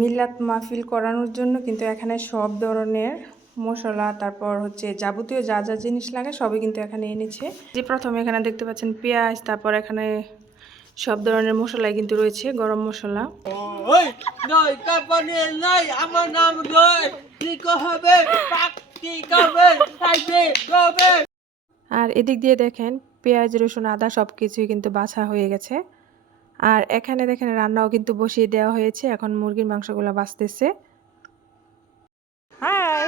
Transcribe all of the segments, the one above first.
মিলাদ মাহফিল করানোর জন্য কিন্তু এখানে সব ধরনের মশলা, তারপর হচ্ছে যাবতীয় যা যা জিনিস লাগে সবই কিন্তু এখানে এনেছে। যে প্রথমে এখানে দেখতে পাচ্ছেন পেঁয়াজ, তারপর এখানে সব ধরনের মশলাই কিন্তু রয়েছে, গরম মশলা। আর এদিক দিয়ে দেখেন পেঁয়াজ, রসুন, আদা সব কিছুই কিন্তু বাছা হয়ে গেছে। আর এখানে দেখেন রান্নাও কিন্তু বসিয়ে দেওয়া হয়েছে, এখন মুরগির মাংসগুলো বাছতেছে। হাই,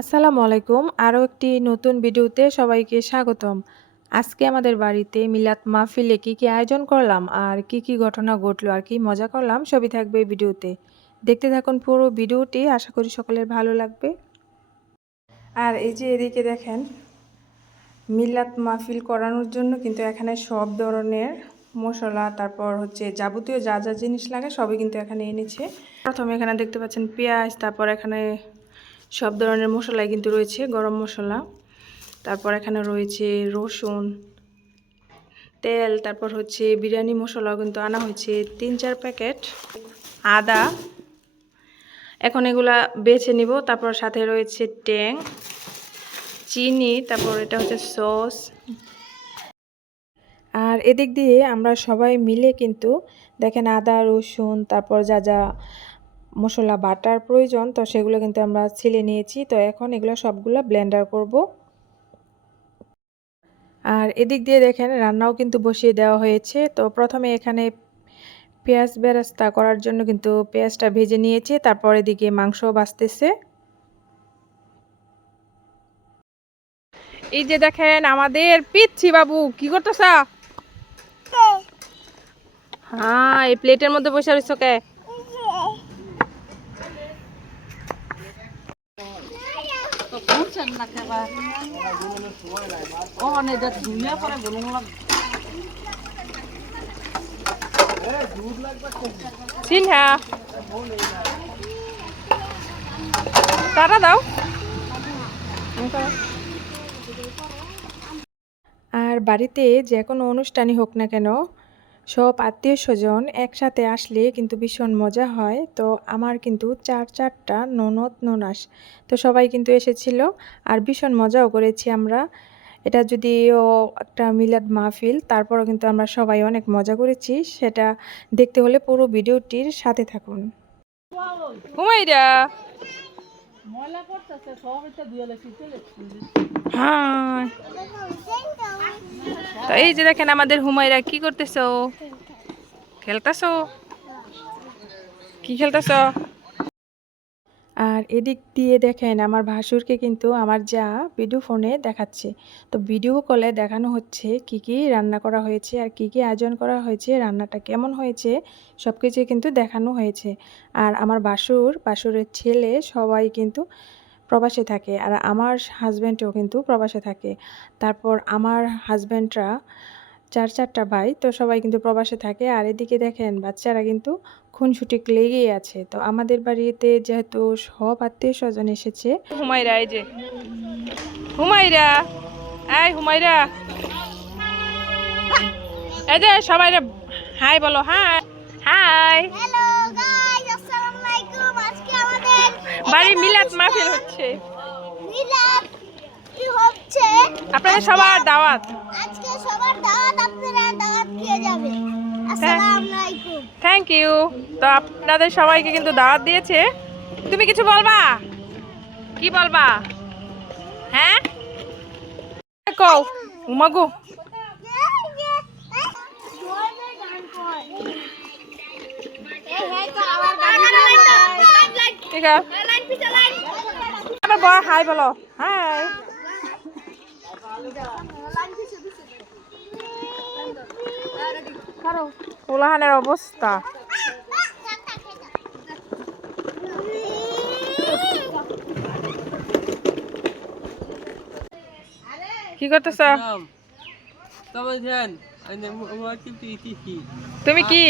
আসসালামু আলাইকুম। আরও একটি নতুন ভিডিওতে সবাইকে স্বাগতম। আজকে আমাদের বাড়িতে মিলাদ মাহফিলে কী কী আয়োজন করলাম আর কি কি ঘটনা ঘটলো আর কি মজা করলাম সবই থাকবে ভিডিওতে। দেখতে থাকুন পুরো ভিডিওটি, আশা করি সকলের ভালো লাগবে। আর এই যে এদিকে দেখেন মিলাদ মাহফিল করানোর জন্য কিন্তু এখানে সব ধরনের মশলা, তারপর হচ্ছে যাবতীয় যা যা জিনিস লাগে সবই কিন্তু এখানে এনেছে। প্রথমে এখানে দেখতে পাচ্ছেন পেঁয়াজ, তারপর এখানে সব ধরনের মশলাই কিন্তু রয়েছে, গরম মশলা, তারপর এখানে রয়েছে রসুন, তেল, তারপর হচ্ছে বিরিয়ানি মশলাও কিন্তু আনা হয়েছে 3-4 প্যাকেট, আদা। এখন এগুলা বেছে নিব। তারপর সাথে রয়েছে ট্যাং, চিনি, তারপর এটা হচ্ছে সস। আর এদিক দিয়ে আমরা সবাই মিলে কিন্তু দেখেন আদা, রসুন, তারপর যা যা মশলা বাটার প্রয়োজন তো সেগুলো কিন্তু আমরা ছিলে নিয়েছি। তো এখন এগুলো সবগুলো ব্লেন্ডার করব। আর এদিক দিয়ে দেখেন রান্নাও কিন্তু বসিয়ে দেওয়া হয়েছে। তো প্রথমে এখানে পেঁয়াজ বেরেস্তা করার জন্য কিন্তু পেঁয়াজটা ভেজে নিয়েছে, তারপর এদিকে মাংস ভাজতেছে। এই যে দেখেন আমাদের পিচ্ছি বাবু কি করতেছ? হ্যাঁ, এই প্লেটের মধ্যে বসে রয়েছ কে? সিনহা টাটা দাও। আর বাড়িতে যে কোনো অনুষ্ঠানই হোক না কেন, সব আত্মীয় স্বজন একসাথে আসলে কিন্তু ভীষণ মজা হয়। তো আমার কিন্তু চারটা ননদ ননাস, তো সবাই কিন্তু এসেছিল আর ভীষণ মজাও করেছি আমরা। এটা যদিও একটা মিলাদ মাহফিল, তারপরও কিন্তু আমরা সবাই অনেক মজা করেছি। সেটা দেখতে হলে পুরো ভিডিওটির সাথে থাকুন। হুমাইরা হ্যাঁ, তো এই যে দেখেন আমাদের হুমাইরা কি করতেছো? খেলতেছো? কি খেলতেছো? আর এদিক দিয়ে দেখেন আমার ভাসুরকে কিন্তু আমার যা ভিডিও ফোনে দেখাচ্ছে। তো ভিডিও কলে দেখানো হচ্ছে কি কি রান্না করা হয়েছে আর কি কি আয়োজন করা হয়েছে, রান্নাটা কেমন হয়েছে সব কিছু কিন্তু দেখানো হয়েছে। আর আমার বাসুরের ছেলে সবাই কিন্তু প্রবাসে থাকে, আর আমার হাজব্যান্ডও কিন্তু প্রবাসে থাকে। তারপর আমার হাজব্যান্ডরা 4টা ভাই, তো সবাই কিন্তু প্রবাসে থাকে। আর এদিকে দেখেন বাচ্চারা কিন্তু খুনসুটি লেগেই আছে। তো আমাদের বাড়িতে যেহেতু সব আত্মীয় স্বজন এসেছে। হুমাইরা, এই যে হুমাইরা, এই হুমাইরা, এই যে সবাই হাই বলো। হাই হাই, হ্যালো গাইস, আসসালামু আলাইকুম। আজকে আমাদের বাড়ি মিলাদ মাহফিল হচ্ছে। মিলাদ কি হচ্ছে? আপনাদের সবার দাওয়াত। আজকে সবার দাওয়াত, আপনারা দাওয়াত খেয়ে যাবেন। আসসালামু আলাইকুম। Thank you. তো আপনাদের সবাইকে কিন্তু দাওয়াত দিয়েছে। তুমি কিছু বলবা? কি বলবা? হ্যাঁ কও উমাগো। ঠিক আছে, হাই বলো। হাই, কোলাহানের অবস্থা। কি করতেছ? তুমি কি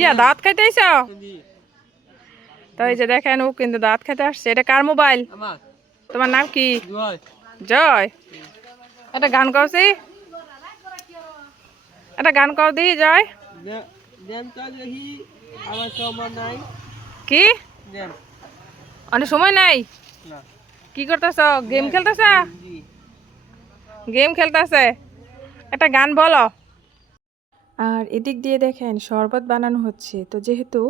ইয়া দাঁত খাইতে আইছো? তো এই যে দেখেন ও কিন্তু দাঁত খেতে আসছে। এটা কার মোবাইল? তোমার নাম কি? জয়। একটা গান গাওছি, একটা গান গাও দি জয়। কি অনেক সময় নাই? কি করতেছ? গেম খেলতেছ? গেম খেলতেছে, একটা গান বলো। আর এদিক দিয়ে দেখেন শরবত বানানো হচ্ছে। তো যেহেতু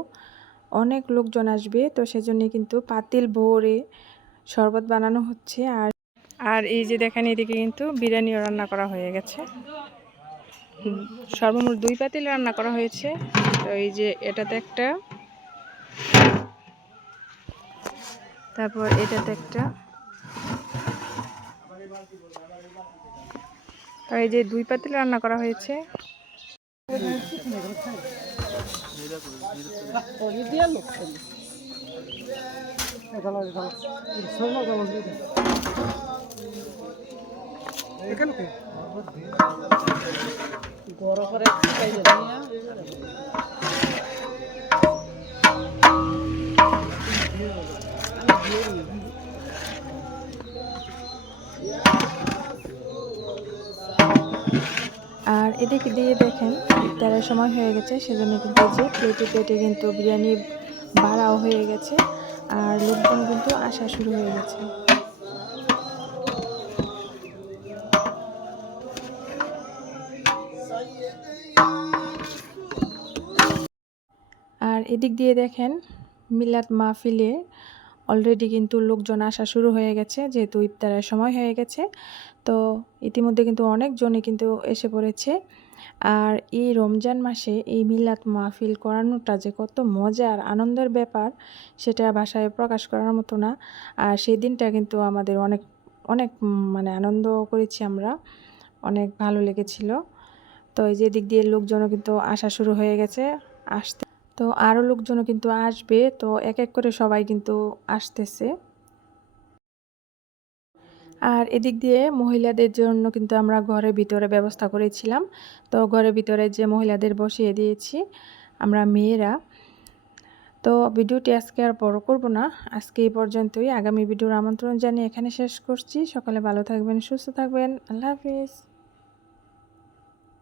অনেক লোকজন আসবে তো সেজন্য কিন্তু পাতিল ভরে শরবত বানানো হচ্ছে। আর আর এই যে দেখেন এদিকে কিন্তু বিরিয়ানিও রান্না করা হয়ে গেছে। সর্বমোট 2 পাতিল রান্না করা হয়েছে। তো এই যে এটাতে একটা, তারপর এটাতে একটা, তো এই যে 2 পাতিল রান্না করা হয়েছে। আর এদিকে দিয়ে দেখেন ইফতারের সময় হয়ে গেছে, সেজন্য কিন্তু যে প্লেটে প্লেটে কিন্তু বিরিয়ানি বাড়াও হয়ে গেছে আর লোকজন কিন্তু আসা শুরু হয়ে গেছে। আর এদিক দিয়ে দেখেন মিলাদ মাহফিলে অলরেডি কিন্তু লোকজন আসা শুরু হয়ে গেছে, যেহেতু ইফতারের সময় হয়ে গেছে। তো ইতিমধ্যে কিন্তু অনেকজনই কিন্তু এসে পড়েছে। আর এই রমজান মাসে এই মিলাদ মাহফিল করানোটা যে কত মজার আনন্দের ব্যাপার সেটা ভাষায় প্রকাশ করার মতো না। আর সেই দিনটা কিন্তু আমাদের অনেক অনেক মানে আনন্দ করেছি আমরা, অনেক ভালো লেগেছিল। তো এই যে দিক দিয়ে লোকজনও কিন্তু আসা শুরু হয়ে গেছে, আসতে তো আরও লোকজনও কিন্তু আসবে। তো এক এক করে সবাই কিন্তু আসতেছে। আর এদিক দিয়ে মহিলাদের জন্য কিন্তু আমরা ঘরের ভিতরে ব্যবস্থা করেছিলাম। তো ঘরের ভিতরে যে মহিলাদের বসিয়ে দিয়েছি আমরা মেয়েরা। তো ভিডিওটি আজকে আর বড় করব না, আজকে এই পর্যন্তই। আগামী ভিডিওর আমন্ত্রণ জানিয়ে এখানে শেষ করছি। সকালে ভালো থাকবেন, সুস্থ থাকবেন। আল্লাহ হাফিজ।